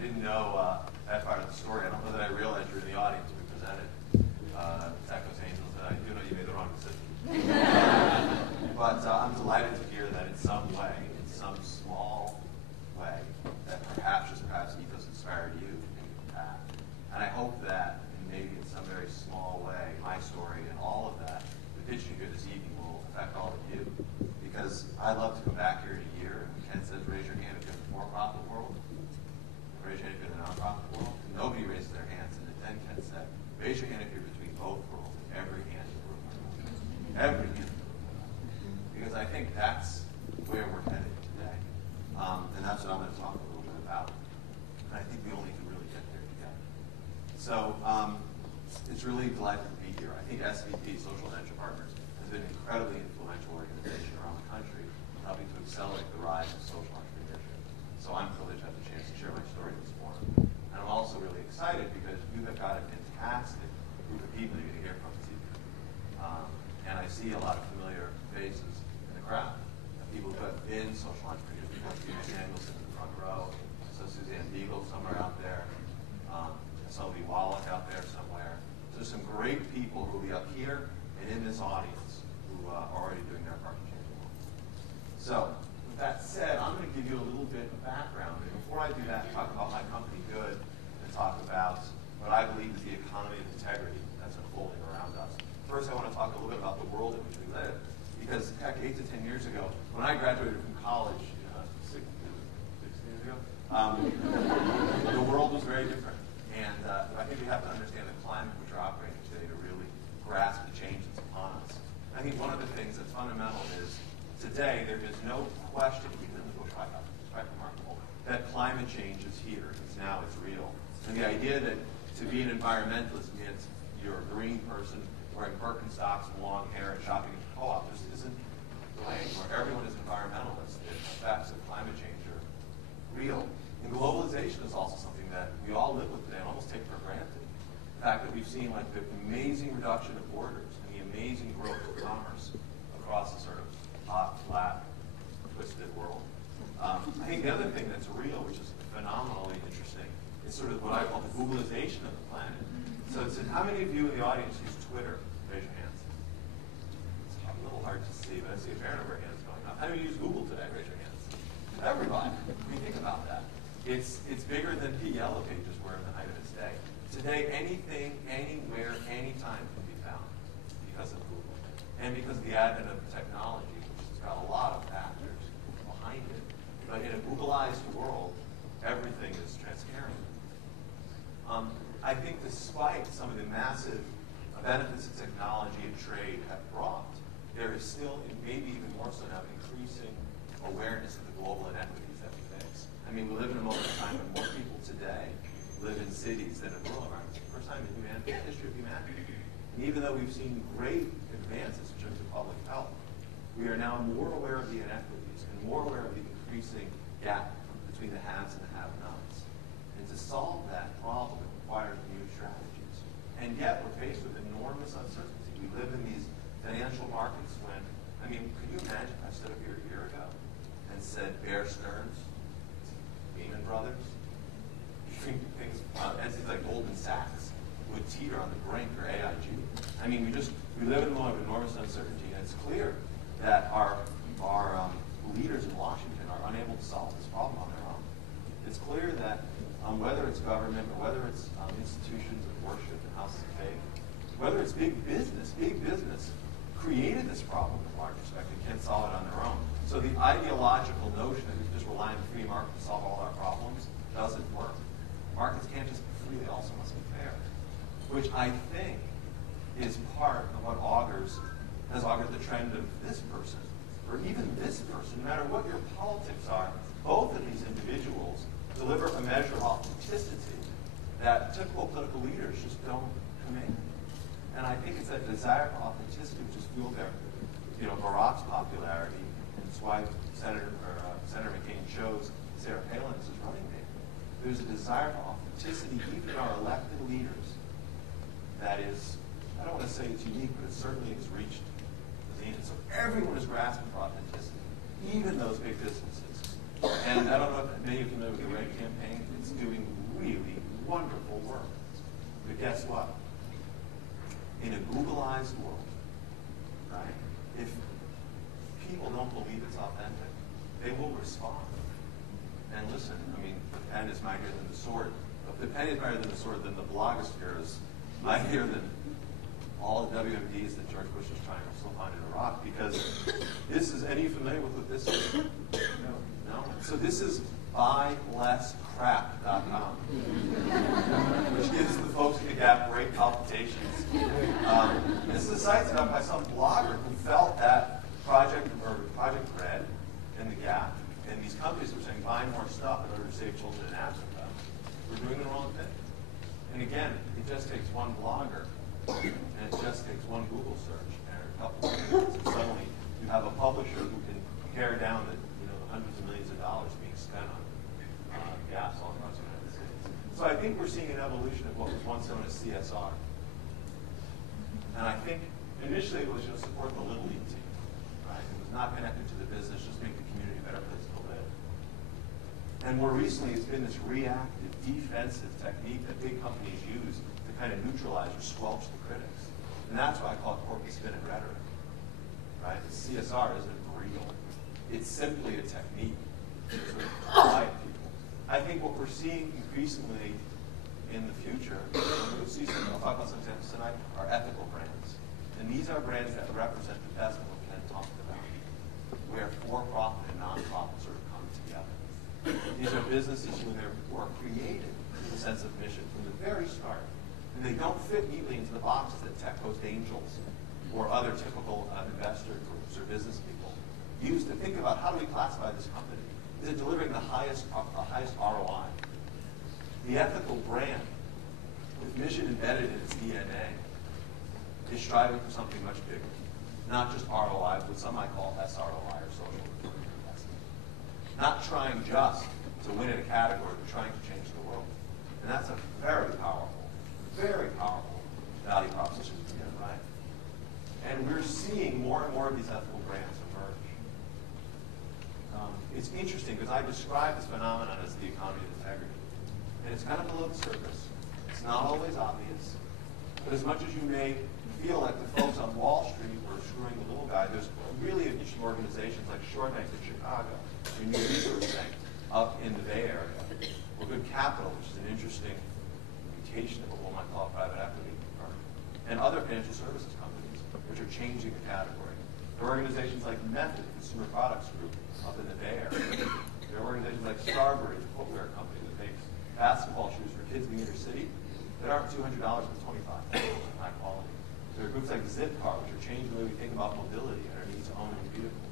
didn't know that part of the story. I don't know that I realized you were in the audience when we presented Ethos Angels, and I do know you made the wrong decision. But I'm delighted to hear that in some way, in some small way, that perhaps Ethos inspired you to take the path. And I hope that, maybe in some very small way, my story and all of that, the pitch you hear this evening will affect all of you. Because I'd love to come back here in a year, and Ken says, raise your hand if you're in the for-profit world. Raise your hand if you're in the non-profit world. And nobody raises their hands. And then Ken said, raise your hand if you're between both worlds. And every hand in the room. Every hand in the room. Because I think that's where we're headed today. And that's what I'm going to talk a little bit about. And I think we only can really get there together. So it's really delightful to be here. I think SVP, Social Venture Partners, has been an incredibly influential organization around the country, helping to accelerate the rise of social entrepreneurship. So I'm privileged to have the chance to share my story in this forum. And I'm also really excited because you have got a fantastic group of people you're going to hear from this evening. And I see a lot of familiar faces in the crowd. People who have been social entrepreneurs. We've got Steve Samuelson in the front row. So Suzanne Beagle somewhere out there. Sylvie Wallach out there somewhere. So there's some great people who will be up here and in this audience who are already doing their part to change the world. So with that said, I'm going to give you a little bit of background. And before I do that, talk about my company, Good, and talk about what I believe is the economy of integrity that's unfolding around us. First, I want to talk a little bit about the world in which we live. Because, heck, 8 to 10 years ago, when I graduated from college, 6 years ago, the world was very different. And I think we have to understand the climate in which we're operating today to really grasp the change that's upon us. I think one of the things that's fundamental is today there is no question, quite remarkable, that climate change is here. It's now, it's real. And the idea that to be an environmentalist means you're a green person wearing Birkenstocks and long hair and shopping at the co-op just isn't the way where everyone is environmentalist. The effects of climate change are real. And globalization is also something that we all live with today and almost take for granted. The fact that we've seen like the amazing reduction of borders and the amazing growth of commerce across the sort of hot, flat, twisted world. I think the other thing that's real, which is phenomenally interesting, is sort of what I call the Googleization of the planet. So how many of you in the audience use Twitter? Raise your hands. It's a little hard to see, but I see a fair number of hands going up. How many of you use Google today? Raise your hands. Everybody. I mean, think about that. It's bigger than the Yellow Pages were in the height of its day. Today, anything, anywhere, anytime can be found because of Google. And because of the advent of technology, which has got a lot of factors behind it. But in a Googleized world, everything is transparent. I think despite some of the massive benefits that technology and trade have brought, there is still, and maybe even more so now, increasing awareness of the global inequities that we face. I mean, we live in a moment of time when more people today live in cities than in rural environments. It's the first time in humanity, the history of humanity. And even though we've seen great advances in terms of public health, we are now more aware of the inequities and more aware of the increasing gap between the haves and the have-nots. And to solve that problem, it requires new strategies. And yet, we're faced with enormous uncertainty. We live in these financial markets when, I mean, could you imagine if I stood up here a year ago and said Bear Stearns, Lehman Brothers, things, entities like Goldman Sachs would teeter on the brink, or AIG. I mean, we live in a moment of enormous uncertainty, and it's clear that our leaders in Washington are unable to solve this problem on their own. It's clear that whether it's government or whether it's institutions of worship and houses of faith, whether it's big business created this problem in large respect and can't solve it on their own. So the ideological notion that we just rely on the free market to solve all our problems doesn't work. Markets can't just be free, they also must be fair. Which I think is part of what has augured the trend of this person, or even this person, no matter what your politics are. Both of these individuals deliver a measure of authenticity that typical political leaders just don't command. And I think it's that desire for authenticity which has fueled their, Barack's popularity. And it's why Senator McCain chose Sarah Palin as his running mate. There's a desire for authenticity, even in our elected leaders, that is, I don't want to say it's unique, but it certainly has reached the zenith. So everyone is grasping for authenticity, even those big businesses. And I don't know if many of you know the Red campaign. It's doing really wonderful work. But guess what? In a Googleized world, right? If people don't believe it's authentic, they will respond. And listen, I mean, the pen is mightier than the sword. If the pen is mightier than the sword, then the blogosphere is mightier than all the WMDs that George Bush is trying to still find in Iraq. Because this is, are you familiar with what this is? No? So this is buylesscrap.com, which gives the folks in the Gap great palpitations. This is a site set up by some blogger who felt that Project Red and the Gap and these companies were saying buy more stuff in order to save children in Africa. We're doing the wrong thing. And again, it just takes one blogger, and it just takes one Google search, and a couple of minutes, and suddenly you have a publisher who can pare down the hundreds of millions of dollars being spent on gas all across the United States. So I think we're seeing an evolution of what was once known as CSR. And I think initially it was just support the Little League team. Right? It was not connected to the business, just make the community a better place to live. And more recently, it's been this reactive, defensive technique that big companies use to kind of neutralize or squelch the critics. And that's why I call it corpus spin and rhetoric. Right? The CSR isn't real. It's simply a technique to sort of quiet people. I think what we're seeing increasingly in the future, and we'll see some, I'll talk about some examples tonight, are ethical brands. And these are brands that represent the best of what Ken talked about, where for-profit and non-profit sort of come together. These are businesses who are created with a sense of mission from the very start. And they don't fit neatly into the boxes that tech host angels or other typical investor groups or business people use to think about how do we classify this company? Is it delivering the highest ROI? The ethical brand, with mission embedded in its DNA, is striving for something much bigger. Not just ROI, what some might call SROI or social return on investment. Not trying just to win in a category, but trying to change the world. And that's a very powerful value proposition to get it right. And we're seeing more and more of these ethical brands emerge. It's interesting because I describe this phenomenon as the economy of integrity. And it's kind of below the surface. It's not always obvious. But as much as you may feel like the folks on Wall Street were screwing the little guy, there's really interesting organizations like Shore Bank in Chicago, or New Resource Bank up in the Bay Area, or Good Capital, which is an interesting mutation of what one might call a private equity firm, and other financial services companies, which are changing the category. There are organizations like Method, Consumer Products Group, up in the Bay Area. There are organizations like Starbury, a footwear company that makes basketball shoes for kids in the inner city that aren't $200 but $25, high quality. There are groups like Zipcar, which are changing the way we think about mobility and our need to own vehicles.